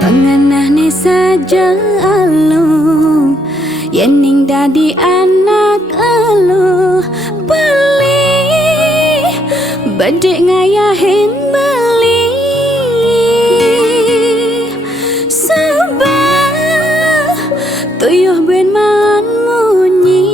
Pengenahne saja elu yen dadi anak elu beli bedek ngayahin beli sebab tuyuh ben man munyi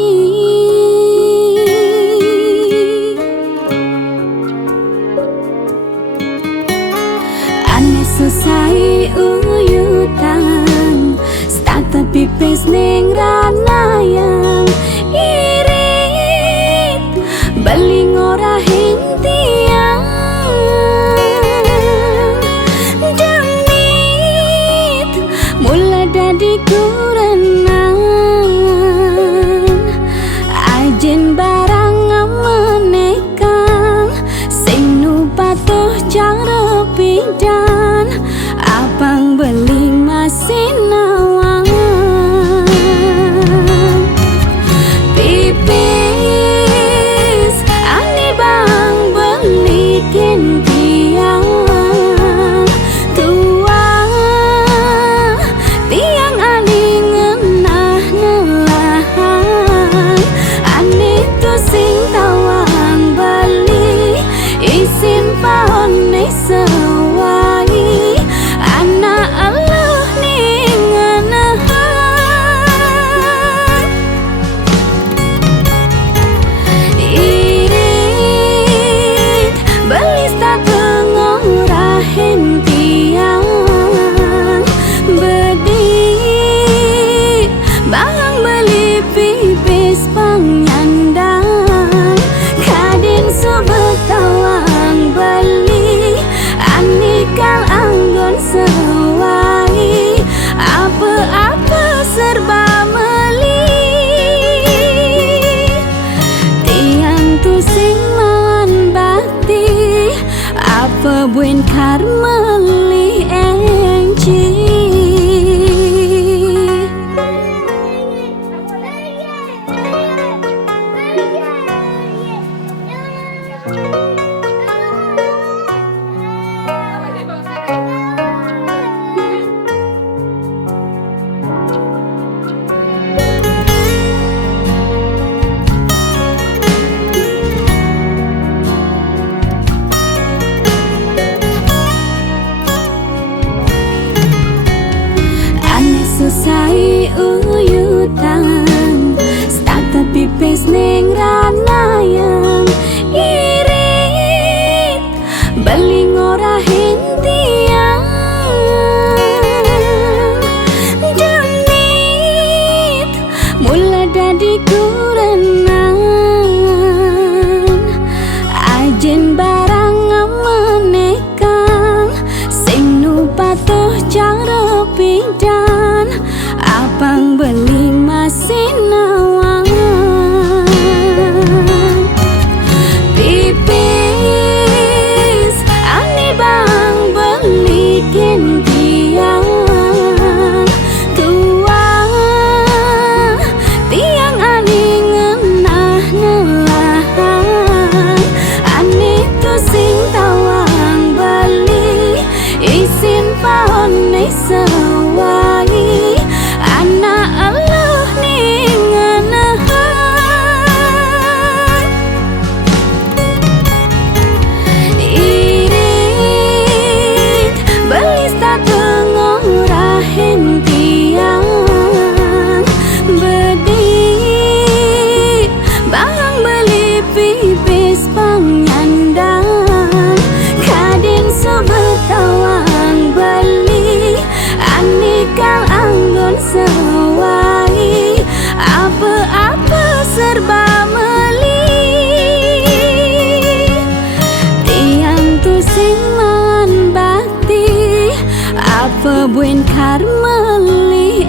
ane selesai uyutan starter pipis ning rana yang irit beli ngorahin tiang demit mula dadi kurenan ajen barang menekang sing nu patuh cara pidan abang beli masin nawang pipis ane bang beli tiang tua tiang ane ngenah nelahan ane tu sing tawang beli isin pohon sewai anak Allah ning anahan irit beli satu ngorahin tiang bedi bang beli pipis panyandang kadin sebetawang beli anikal anggon sewai apa-apa serba meli tiang tu sing man bakti apa buen karmeli enci selesai uyutan starter pipis ning rana yang irit beli ngorahin tiang demit mula dadi kurenan ajen barang menekang sing nu patuh cara pidan abang beli masin nawang pipis ane bang beli tiang tua tiang ane ngenah nelahan ane tu sing tawang beli isin pohon sewai anak Allah ning anahan irit beli satu ngorahin tiang bedi bang beli pipis panyandang kadin sebetawang beli kar melih